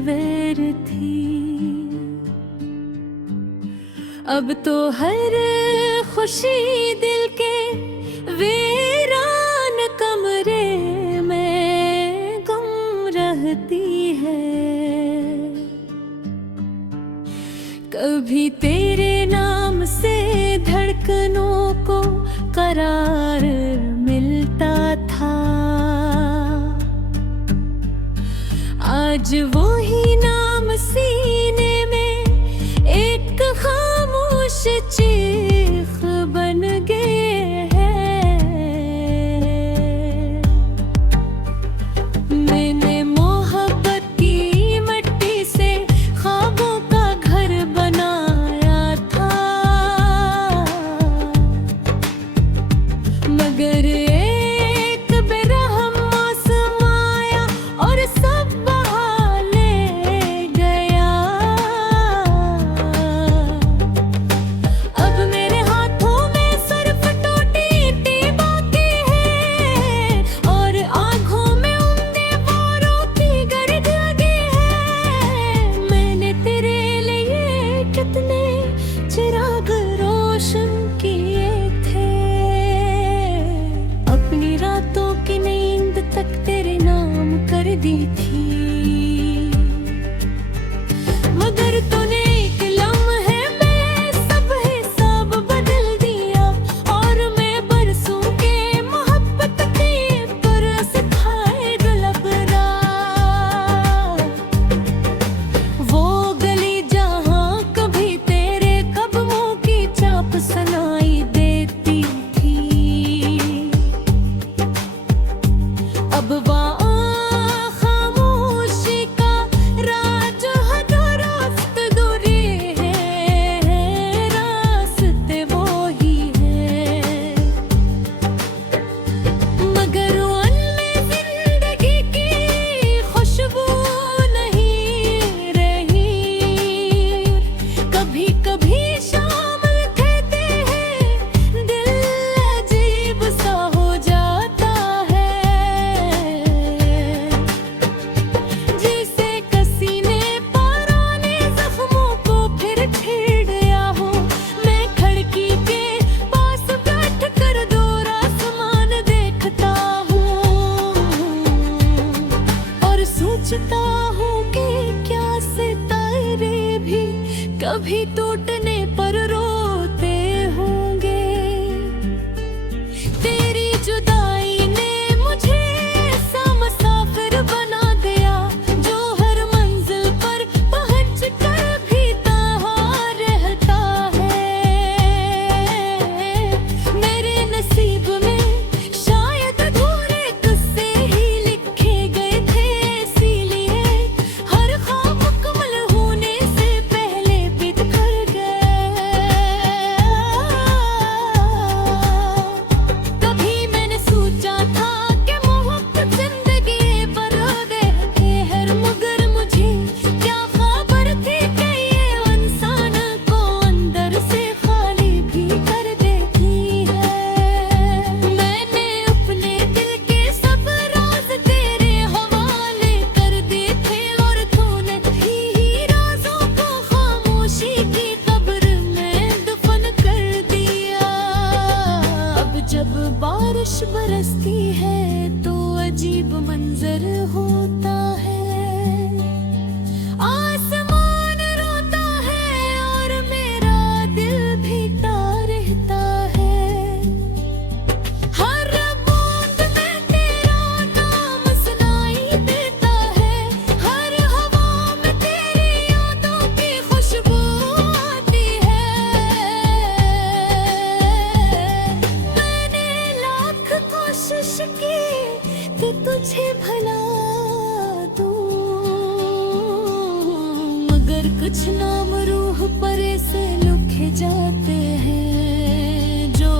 वैर थी। अब तो हर खुशी दिल के वीरान कमरे में गम रहती है। कभी तेरे नाम से धड़कनों को करार मिलता था, आज वो ही नाम सीने में एक खामोश चीख बन गए हैं। मैंने मोहब्बत की मिट्टी से ख्वाबों का घर बनाया था, मगर एक बेरहम मौसम आया और सब बहा ले गया। अब मेरे हाथों में सिर्फ टूटी बाकी है और आँखों में उम्मीदें वारों की गर्द लगी है। मैंने तेरे लिए कितने चिराग रोशन किए थे, अपनी रातों की नींद तक तेरे नाम कर दी थी, मगर तूने एक लम्हे में सब हिसाब बदल दिया और मैं बरसों के मोहब्बत की बरस खाए गलब रहा। वो गली जहाँ कभी तेरे कदमों की चाप सुनाई देती थी, अब वहाँ खामोशी का राज दुरुस्त दूरी है, रास्ते वो ही है, मगर उनमें जिंदगी की खुशबू नहीं रही। कभी कभी शामिल कहते हैं दिल अजीब सा हो जाता है, जैसे किसी ने पुराने जख्मों को फिर छेड़ा हो। मैं खिड़की के पास बैठ कर दूर आसमान देखता हूँ और सोचता हूँ कि क्या सितारे भी कभी टूटने पर रोते होंगे। तेरी जुदाई ने मुझे ऐसा मुसाफिर बना दिया जो हर मंजिल पर पहुंच कर भी तन्हा रहता है। मेरे नसीब में शायद अधूरे किस्से ही लिखे गए थे, इसीलिए हर ख्वाब मुकम्मल होने से पहले बिखर गए। कभी मैंने सोचा था कि मोहब्बत जिंदगी भर रहती है, मगर मुझे क्या खबर थी कि ये इंसान को अंदर से खाली भी कर देती है। मैंने अपने दिल के सब राज तेरे हवाले कर दिए थे और तूने ही राजों को खामोशी की कब्र में दफन कर दिया। अब जब बारिश बरसती है तो अजीब मंजर होता है, आसमान रोता है और मेरा दिल भीगता रहता है। हर बूंद में तेरा नाम सुनाई देता है, हर हवा में तेरी यादों की खुशबू आती है। मैंने लाख कोशिश की कि तुझे भुला दूं, मगर कुछ नाम रूह पर से लिखे जाते हैं जो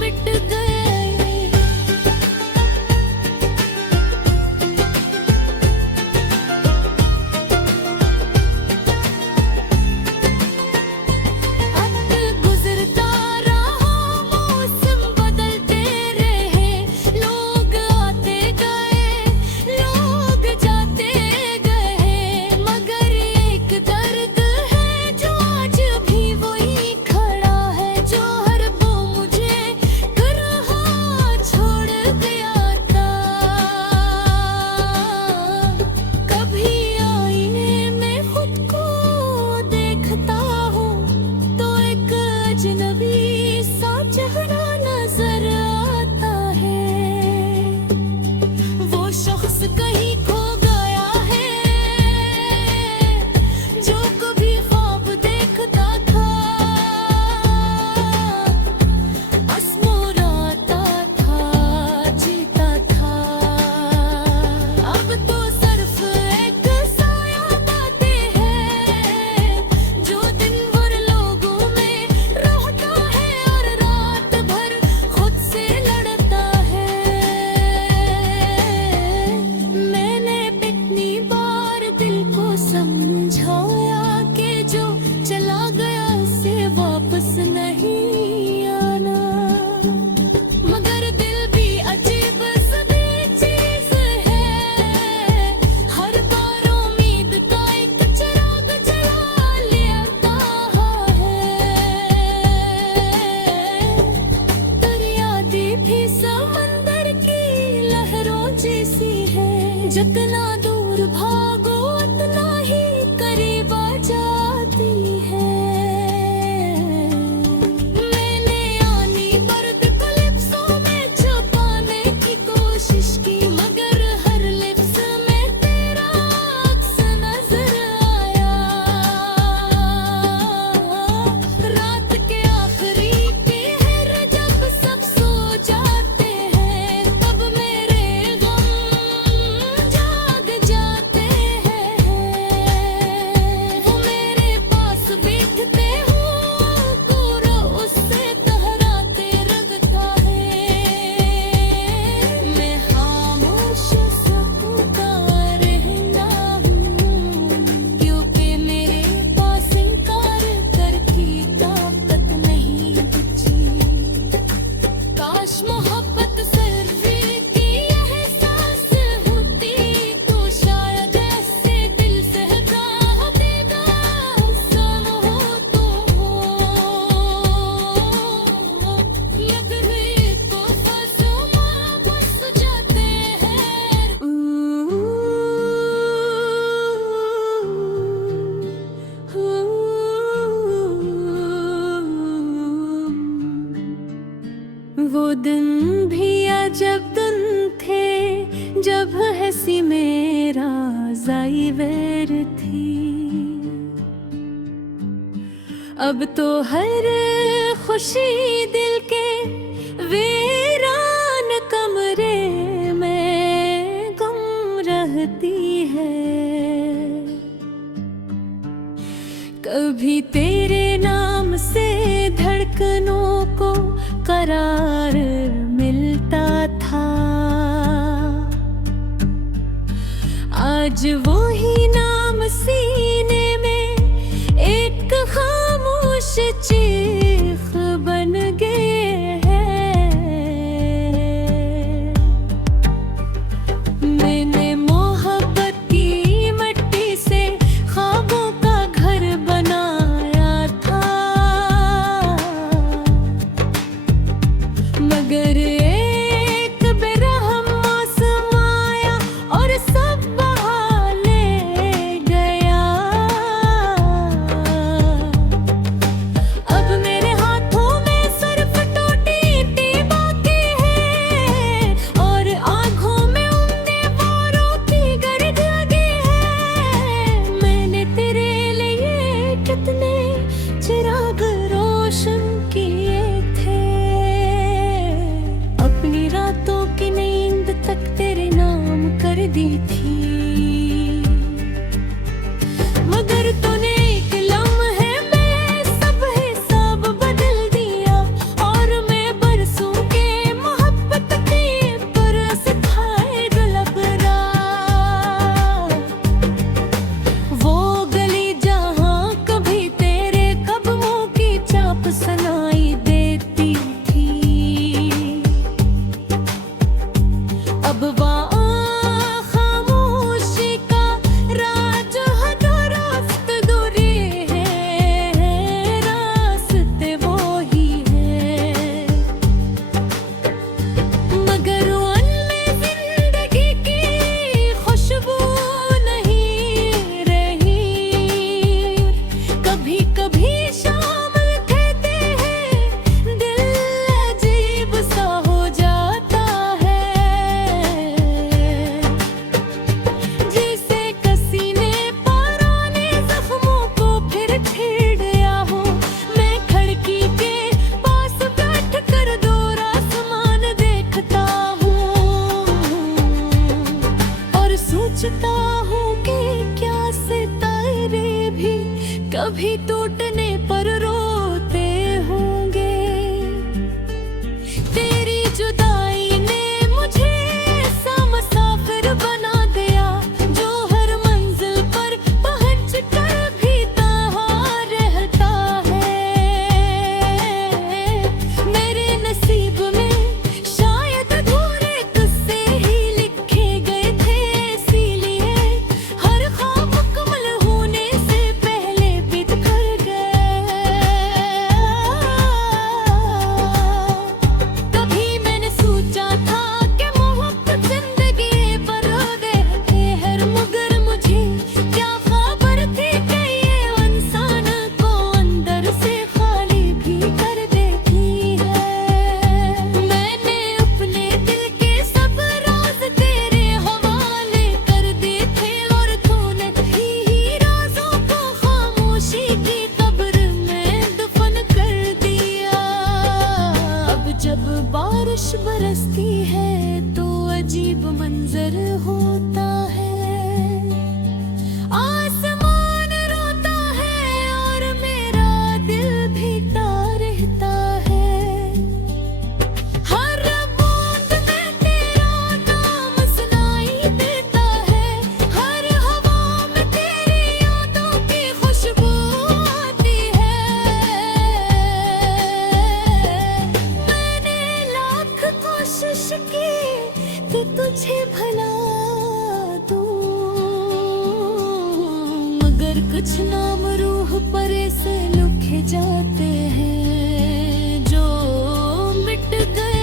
मिट गए। अब गुजरता रहा मौसम बदलते रहे, लोग आते गए लोग जाते गए, जितना दूर भागो उतना ही करीब आ जाती है। मैंने आनी दर्द को लिप्सों में छुपाने की कोशिश की, मगर हर लिप्स में तेरा अक्स नजर आया। रात के आखिरी पहर जब सब सो जाते हैं, तब मेरे गम जाग जाते हैं। वो मेरे पास बैठते हो पूरा उससे टहराते रखता है। मैं खामोश सकूंगा रहना हूँ, क्योंकि मेरे पास इनकार कर की ताकत नहीं बची। काश मोहब्बत सिर्फ की एहसास होती, तो शायद ऐसे दिल सहता होता आसान हो तो लग हुई तो फंसो बस जाते हैं। वो दिन भी अजब दिन थे जब हंसी मेरा जाइवर थी। अब तो हर खुशी दिल के वीरान कमरे में गम रहती है। कभी तेरे नाम से धड़कनों को करार मिलता था, आज वो ही नाम सीने में एक खामोश चीख बन गए हैं। मैंने मोहब्बत की मट्टी से ख्वाबों का घर बनाया था, मगर एक बेरहम मौसम आया और सब बहा ले गया। अब मेरे हाथों में सिर्फ टूटी ईंटें बाकी है, और आँखों में उम्मीदें वारों की गर्द लगी है। मैंने तेरे लिए कितने चिराग रोशन किए थे, अपनी रातों की नींद तक तेरे नाम कर दी थी। मगर तूने एक लम्हे में सब हिसाब बदल दिया, और मैं बरसों के मोहब्बत की बरस खाए गलब रहा। वो गली जहाँ कभी तेरे कदमों की चाप सुनाई देती थी, अब वहाँ खामोशी का राज है, दुरुस्त दूरी है, रास्ते वो ही है। मगर उनमें जिंदगी की खुशबू नहीं रही। कभी कभी शामिल कहते हैं दिल अजीब सा हो जाता है, जिसे किसी ने पुराने जख्मों को फिर छेड़ा हो। मैं खिड़की के पास बैठ कर दूर आसमान देखता हूँ, और सोचता हूँ कि क्या सितारे भी कभी टूटने पर रोते होंगे। तेरी जुदाई ने मुझे ऐसा मुसाफिर बना दिया, जो हर मंजिल पर पहुंच कर भी तहाँ रहता है। मेरे नसीब में शायद अधूरे किस्से ही लिखे गए थे, इसीलिए हर ख्वाब मुकम्मल होने से पहले बिखर गए। मगर कुछ नाम रूह परे से लिखे जाते हैं जो मिट गए।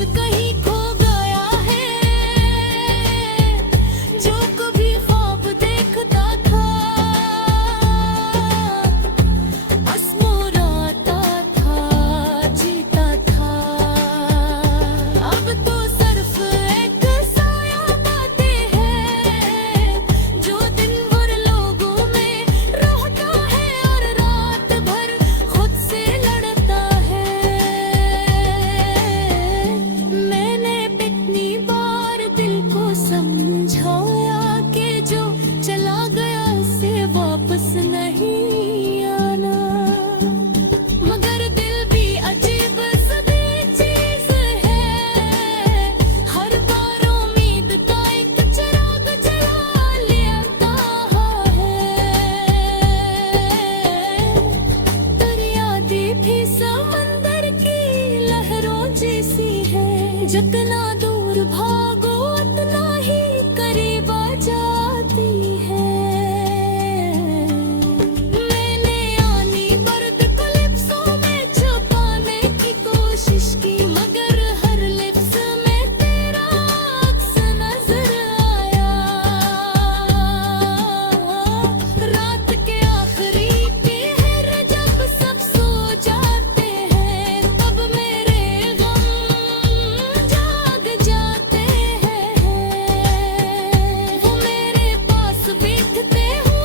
कहीं खो गया है जो कभी ख्वाब देखता था, मुस्कुराता था, जीता था। अब तो सिर्फ एक साया बातें हैं जो दिन भर लोगों में रहता है और रात भर खुद से लड़ता है। समझाया कि जो चला गया से वापस नहीं आना, मगर दिल भी अजीब सी चीज है। हर बार उम्मीद का एक चिराग जला लेता है। दरिया भी समंदर की लहरों जैसी है, जितना दूर भागो उतना ही करीब आ जाती है। मैंने आनी दर्द को लिप्सों में छुपाने की कोशिश की, मगर हर लिप्स में तेरा अक्स नजर आया। रात के आखिरी पहर जब सब सो जाते हैं, तब मेरे गम जाग जाते हैं। वो मेरे पास बैठते हो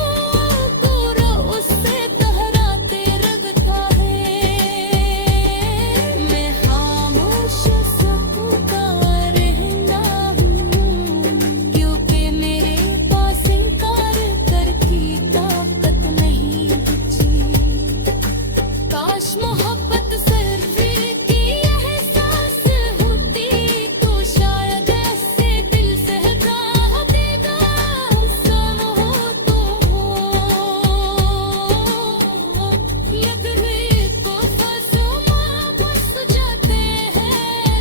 पूरा उससे टहराते रखता है। मैं खामोश सबका रहना हूँ, क्योंकि मेरे पास इनकार करती ताकत नहीं बची। काश मोहब्बत सिर्फ एक एहसास होती तो शायद ऐसे दिल सहका देगा आसान हो तो। मगर एक फंसमा फंस जाते हैं।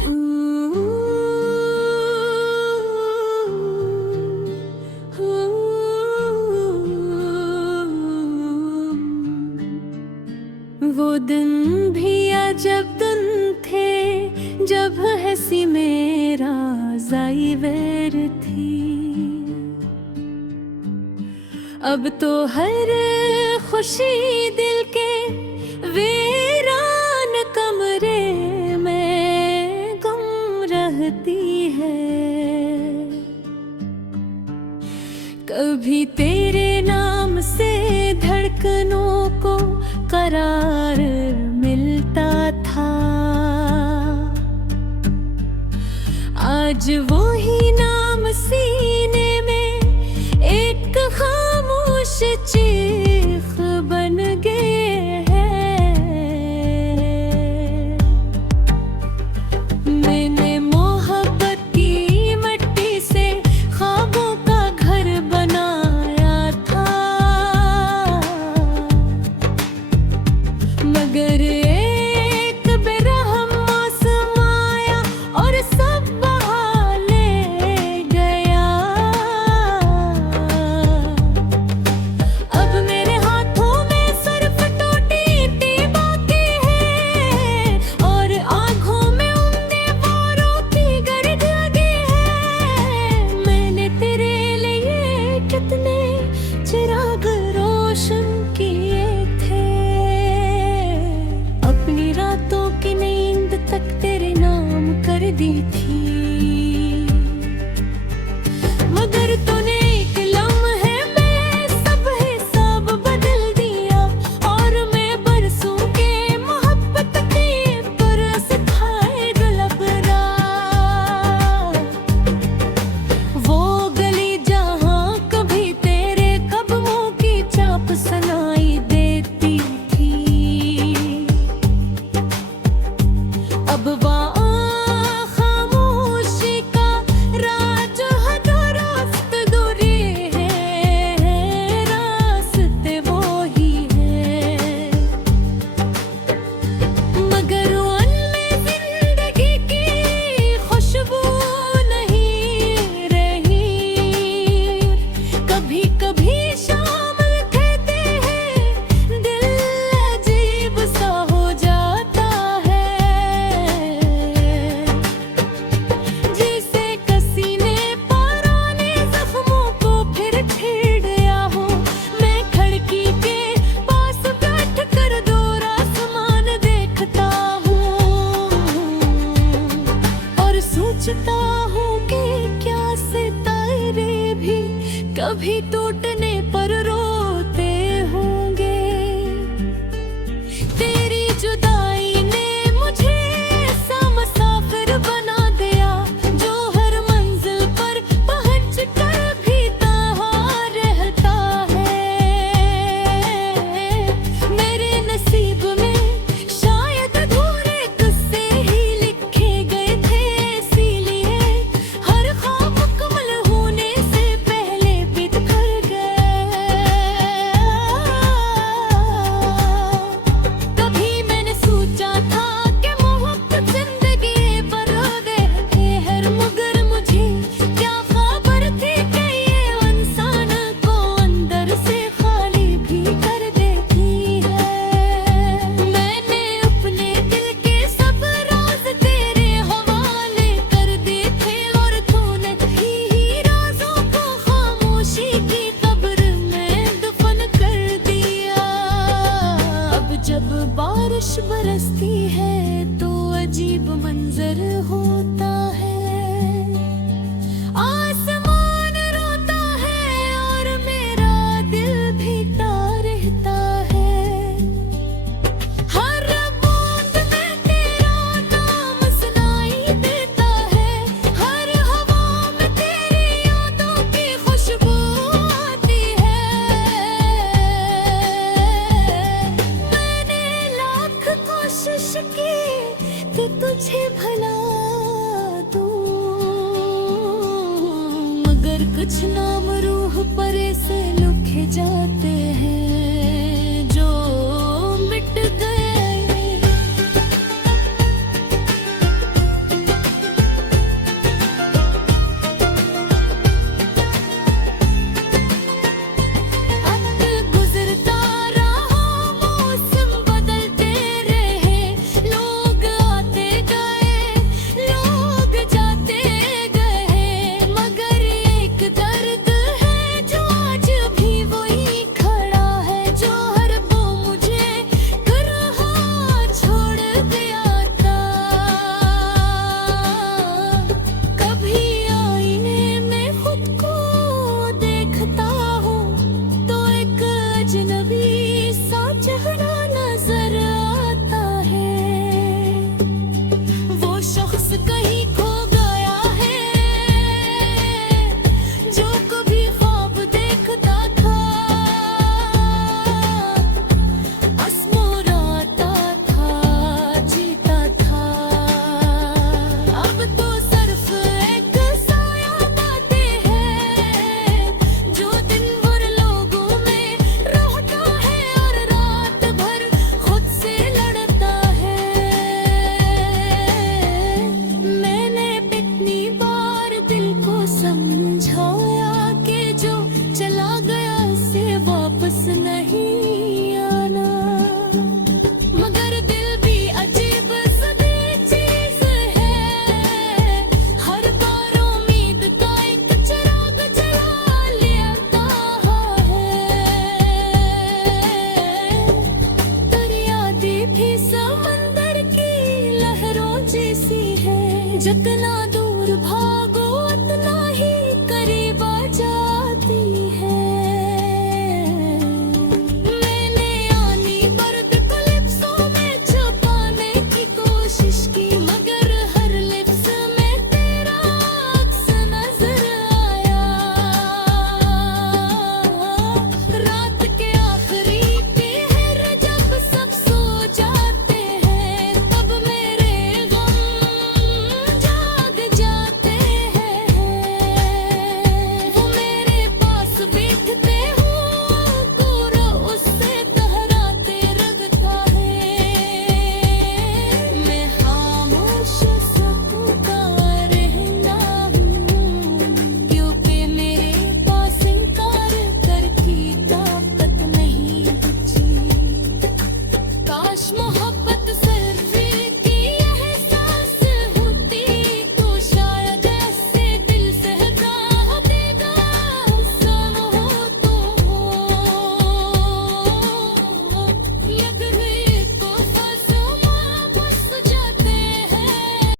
वो दिन भी अजब दिन थे जब हंसी मेरा जाइवर थी। अब तो हर खुशी दिल के वीरान कमरे में गम रहती है। कभी तेरे नाम से धड़कनों को करार मिलता था, आज वो ही नाम सीने में एक खामोश चीख बन गए हैं। मैंने मोहब्बत की मट्टी से ख्वाबों का घर बनाया था, मगर एक बेरहम मौसम आया और सब बहा ले गया। अब मेरे कभी टूटने पर रोते होंगे। तेरी जुदाई ने मुझे ऐसा मुसाफिर बना दिया, जो हर मंजिल पर पहुंच कर भी तन्हा रहता है। मेरे नसीब में शायद अधूरे किस्से ही लिखे गए थे, इसीलिए हर ख्वाब मुकम्मल होने से पहले बिखर गए। कभी मैंने सोचा था कि मोहब्बत जिंदगी भर देती है, मगर मुझे क्या खबर थी कि ये इंसान को अंदर से खाली भी कर देती है। मैंने अपने दिल के सब राज तेरे हवाले कर दिए थे, और तूने ही राजों को खामोशी की कब्र में दफन कर दिया। अब जब बारिश बरसती है तो अजीब मंजर होता है। आसमान रोता है और मेरा दिल भीगता रहता है। हर बूंद में तेरा नाम सुनाई देता है, हर हवा में तेरी यादों की खुशबू आती है। मैंने लाख कोशिश की कि तुझे भुला दूं, मगर कुछ नाम रूह पर से लिखे जाते हैं।